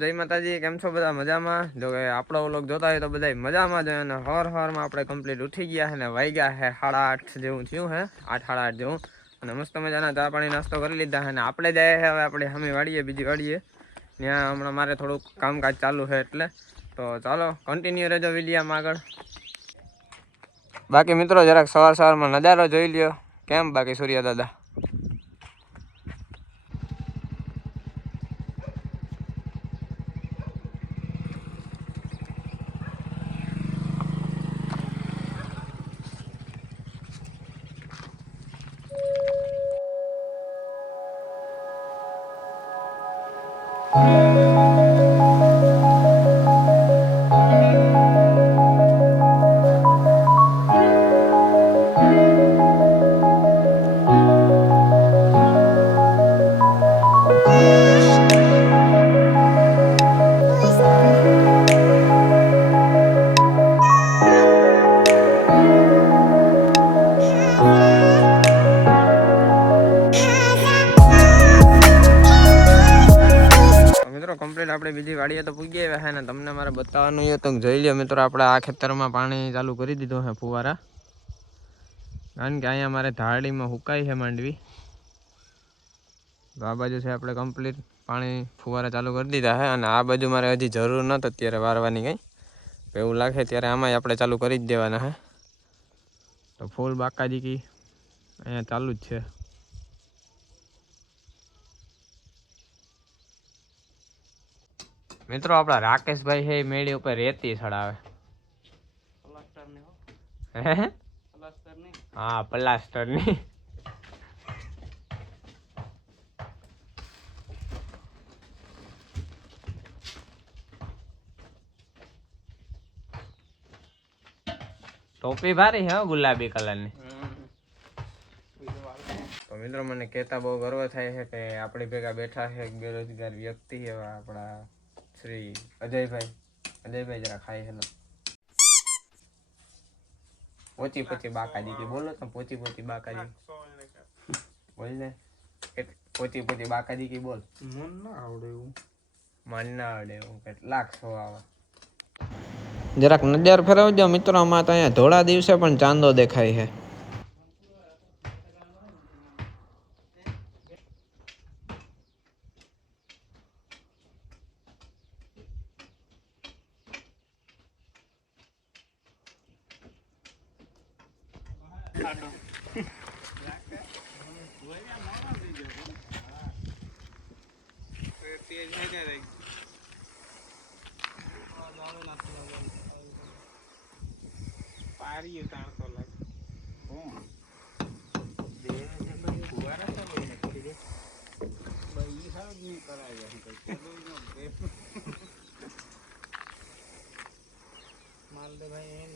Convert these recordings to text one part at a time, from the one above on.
જય માતાજી, કેમ છો બધા? મજામાં? જો કે આપણો વ્લોગ જોતા હોય તો બધા મજામાં જ હોય અને હવારમાં આપણે કમ્પ્લીટ ઉઠી ગયા છે ને વાગ્યા છે 8:30 જેવું થયું છે, 8:30 જેવું. અને મસ્ત મજાના ચા પાણી નાસ્તો કરી લીધા છે અને આપણે જાય છે હવે આપણે સામે વાડીએ, બીજી વાડીએ. ત્યાં હમણાં મારે થોડુંક કામકાજ ચાલુ છે એટલે તો ચાલો કન્ટિન્યુ રહેજો વિડીયોમાં આગળ. બાકી મિત્રો જરાક સવારમાં નજારો જોઈ લ્યો. કેમ બાકી સૂર્ય દાદા? કમ્પ્લીટ આપણે બીજી વાડીએ તો પૂગી આવ્યા છે ને તમને મારે બતાવવાનું છે તો જોઈ લો મિત્રો. આપણે આ ખેતરમાં પાણી ચાલુ કરી દીધું છે ફુવારા, કારણ કે અહીંયા મારે ધારડીમાં હુકાઈ છે માંડવી. તો આ બાજુ છે આપણે કમ્પ્લીટ પાણી ફુવારા ચાલુ કરી દીધા છે અને આ બાજુ મારે હજી જરૂર નથી અત્યારે વારવાની કંઈ. એવું લાગે ત્યારે આમાંય આપણે ચાલુ કરી જ દેવાના છે. તો ફૂલ બાકાજી અહીંયા ચાલુ જ છે. મિત્રો આપણા રાકેશભાઈ છે મેળી ઉપર રેતી ચડાવે. હા, પ્લાસ્ટર ની. ટોપી ભારી છે ગુલાબી કલરની. તો મિત્રો મને કહેતા બહુ ગર્વ થાય છે કે આપણી ભેગા બેઠા છે એક બેરોજગાર વ્યક્તિ એવા આપણા શ્રી અજયભાઈ જરા ખાઈ હેલો. પોચી બાકા દીધી બોલો તો પોચી બાકાજી બોલ ને. પોચી બાકા દીધી બોલ. મન ના આવડે એવું કેટલાક સો આવે. જરાક નજર ફેરવજો મિત્રો. આમાં તો અહીંયા ધોળા દિવસે પણ ચાંદો દેખાય છે.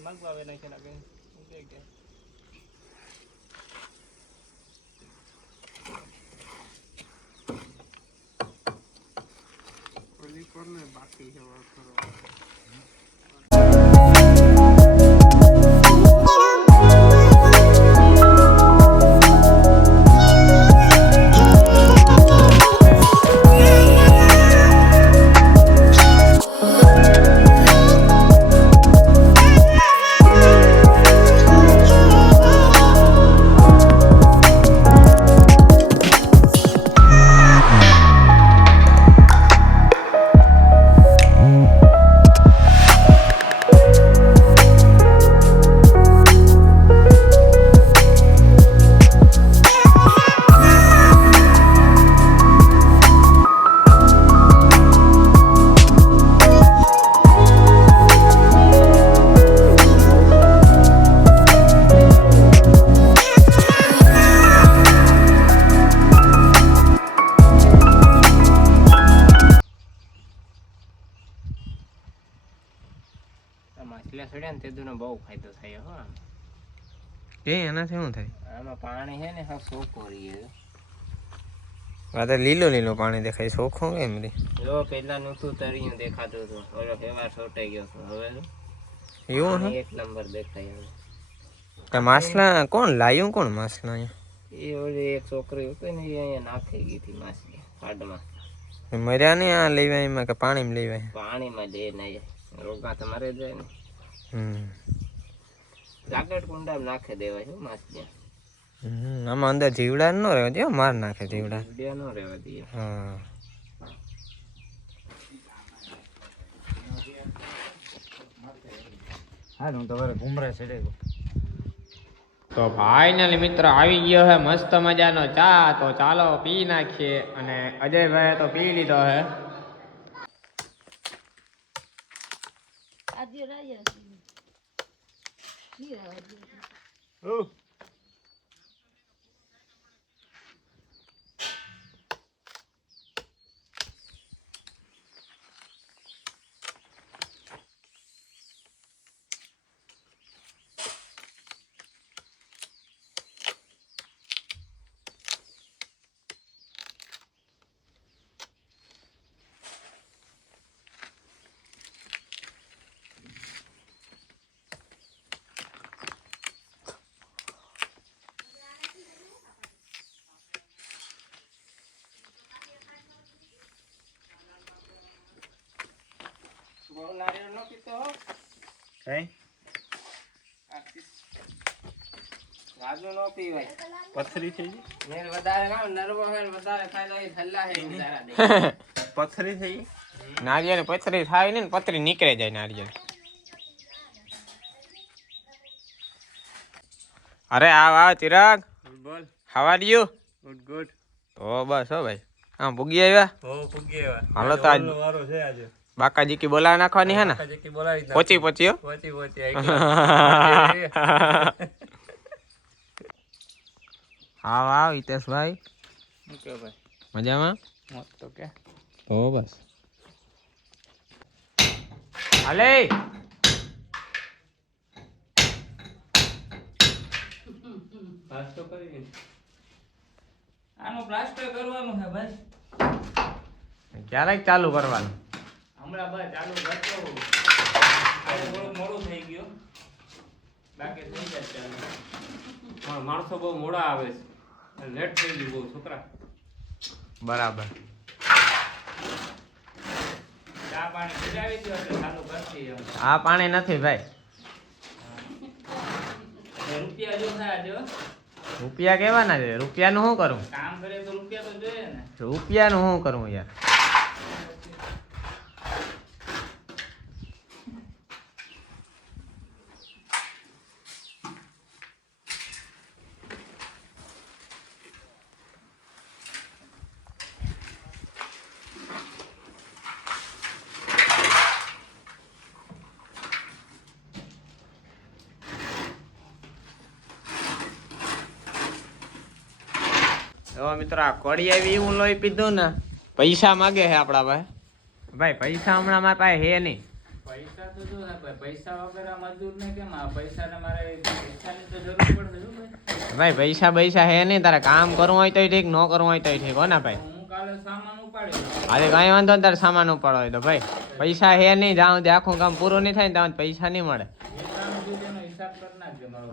મગવાવે નાખે લાગે બાકી છે. માછલા છોડ્યા ને તેદુનો બહુ ફાયદો થાય હો. કે એનાથી શું થાય? આમાં પાણી છે ને હા સોકો રહી. આ તો લીલો પાણી દેખાય, સોખો કેમ રે? જો પેલા નતું તરિયું દેખાતું હતું, ઓલો ફેવાર છોટાઈ ગયો હતો. હવે એવું હે એક નંબર દેખાય. હવે કે માછલા કોણ લાયું? કોણ માછલા અહીંયા? એ ઓલી એક છોકરી હતી ને એ અહીંયા નાખી ગઈ હતી માછલી ખાડમાં. મર્યા નહીં આ લેવાય એમાં કે પાણીમાં લેવાય? પાણીમાં દે નહીં, રોગા તો મરે જાય ને. જાકેટ કુંડામાં નાખી દેવાય છે માછલી. આમાં અંદર જીવડા ન રહેવા દે, માર નાખે જીવડા. જીવડા ન રહેવા દે. હા. હા હું તો વરે ઘુમરા ચડે. તો ફાઇનલી મિત્રો આવી ગયો હે મસ્ત મજાનો ચા. તો ચાલો પી નાખીએ. અને અજયભાઈ તો પી લીધો હે. પથરી થઈ ગઈ. પથરી થઈ ગઈ. નારિયેળ પથરી થાય ને પથરી નીકળે જાય નારિયેળ. અરે આવ ચિરાગ, બોલ. How are you? Good good. તો બસ હો ભાઈ, હા પૂગી આવ્યા. પૂગી આવ્યા. હાલો તો આજ વારો છે આજે. બાકાજી કી બોલાવા નાખવાની હે ને? પહોંચી પહોંચ્યો. હા વાવ હિતેશભાઈ, મજામાં? તો કે તો બસ હાલે. આનું પ્લાસ્ટર કરવાનું છે ભાઈ. ક્યારેક ચાલુ કરવાનું? હમણાં બસ ચાલુ કરતો. થોડું મોડું થઈ ગયું, બાકી થઈ જાય ચાલુ. પણ માણસો બહુ મોડા આવે છે, લેટ થઈ ગયું બહુ છોકરા. બરાબર. ચા પાણી પીરાવી દો એટલે ચાલુ કરતી. આ પાણી નથી ભાઈ. રૂપિયા જો થાય જો. રૂપિયા કેવાના છે? રૂપિયાનું શું કરું? કામ કરે તો રૂપિયા તો જોઈએ ને. રૂપિયાનું શું કરું યાર? મિત્રો આ કોડી આવી હું લોહી પીધું ને, પૈસા માગે છે આપડા ભાઈ. ભાઈ પૈસા હમણાં મારા પાસે હે નહીં. પૈસા તો જો ને ભાઈ, પૈસા વગર મજદૂર ને કેમ? પૈસા ને મારે પૈસાની તો જરૂર પડશે ભાઈ. પૈસા હે નહીં. તારે કામ કરવું હોય તો ઠીક, ન કરવું હોય તો ઠીક. હો ને ભાઈ? હું કાલે સામાન ઉપાડ્યો. આજે કઈ વાંધો ને તારે સામાન ઉપાડો હોય તો ભાઈ. પૈસા હે નહીં, જ્યાં આખું કામ પૂરું નહીં થાય ને ત્યાં પૈસા નહીં મળે.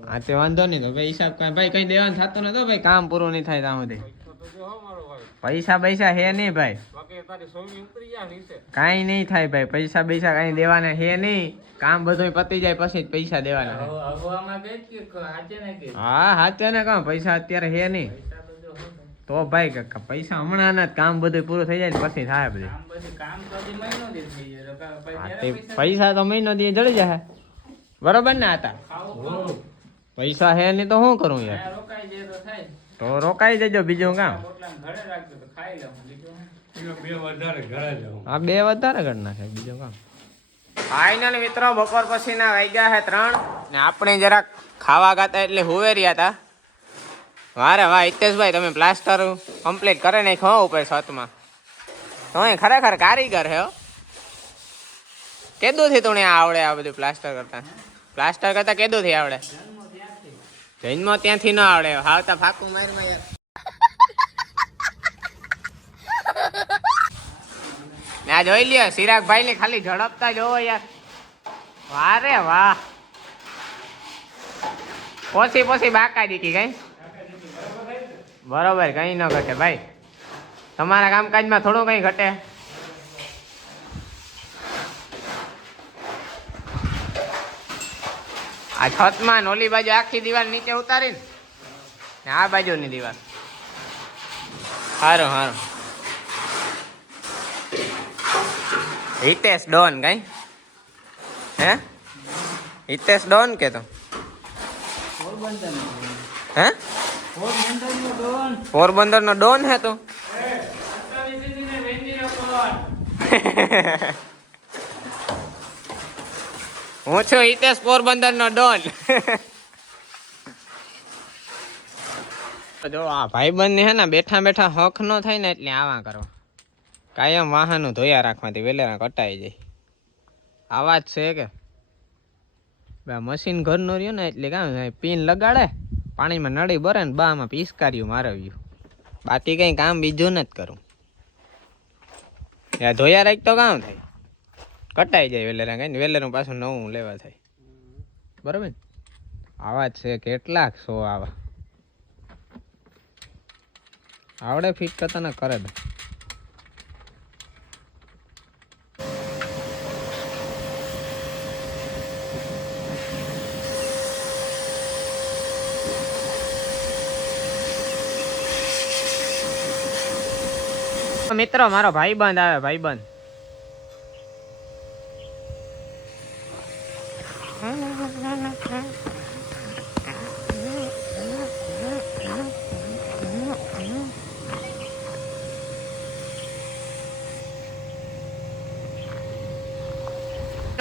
હા તે વાંધો નહીં તો ભાઈ, હિસાબ ભાઈ કઈ દેવાનું થતું નતો ભાઈ, કામ પૂરું નહીં થાય ત્યાં સુધી. પૈસા હે નહીં ભાઈ, કઈ નહીં થાય ભાઈ. પૈસા કઈ દેવાના હે નહીં. કામ બધું પતી જાય પછી પૈસા દેવાના. હા હાચે ને કામ પૈસા અત્યારે હે નહીં તો ભાઈ પૈસા હમણાં ના કામ બધું પૂરું થઈ જાય ને પછી થાય બધું. પૈસા તો મહિનો દી જડી જાય બરોબર ને? હતા પૈસા હે નહીં તો શું કરું યાર? તો રોકાઈ જજો, બીજું કામ. હા 2 વધારે કરી નાખે, બીજું કામ. ફાઈનલી મિત્રો બપોર પછી ના વાગ્યા છે 3 ને આપણે જરાક ખાવા ગાતા એટલે હુવે રહ્યા હતા. વારે વાહ હિતેશભાઈ, તમે પ્લાસ્ટર કમ્પ્લીટ કરે નાખ્યો ઉપર છતમાં. તમે ખરેખર કારીગર હે. કેદુથી તું આવડે આ બધું પ્લાસ્ટર કરતા કેદુથી આવડે? જન્મ ત્યાંથી ન આવડે, હાવતા ફાકું મારમાં યાર. ના જોઈ લ્યો ચિરાગભાઈ ને ખાલી ઝડપતા જોવો યાર. વારે વાહ, પોસી બાકા દીકી કઈ બરોબર, કઈ ન ઘટે ભાઈ. તમારા કામકાજમાં થોડું કઈ ઘટે. આ છતમાં ને ઓલી બાજુ આખી દિવાલ નીચે ઉતારી ને આ બાજુની દિવાલ. સારું સારું. હિતેશ ડોન કઈ હે? હિતેશ ડોન કે તો હે? પોરબંદર નો ડોન હે તો. હું છું હિતેશ પોરબંદર નો ડોન. જો આ ભાઈબંધ ને હે ને બેઠા બેઠા હક નો થાય ને એટલે આવા કરો. કાયમ વાહનો ધોયા રાખવાથી વેલેરા કટાઈ જાય. આવા જ છે કે મશીન ઘરનો રહ્યો ને એટલે કામ પીન લગાડે પાણીમાં નળી ભરે ને બામાં પિસ્કાર્યું મારવ્યું. બાકી કઈ કામ બીજું નથી કરું. ધોયા રાખ તો કામ થાય કટાઈ જાય વેલેરા કઈ વેલેરું પાછું નવું લેવા થાય. બરાબર. આવા જ છે કેટલાક સો આવા આવડે ફિટ કરતા ને કરે દે. મિત્રો મારો ભાઈબંધ આવે ભાઈબંધ.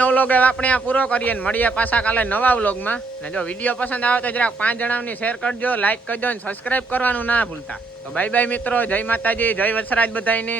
વ્લોગ આપણે આ પૂરો કરીએ ને મળીએ પાછા કાલે નવા વ્લોગમાં. ને જો વિડીયો પસંદ આવે તો જરાક 5 જણાની શેર કરજો, લાઈક કરજો અને સબસ્ક્રાઇબ કરવાનું ના ભૂલતા. તો બાય બાય મિત્રો, જય માતાજી, જય વત્સરાજ બધાયને.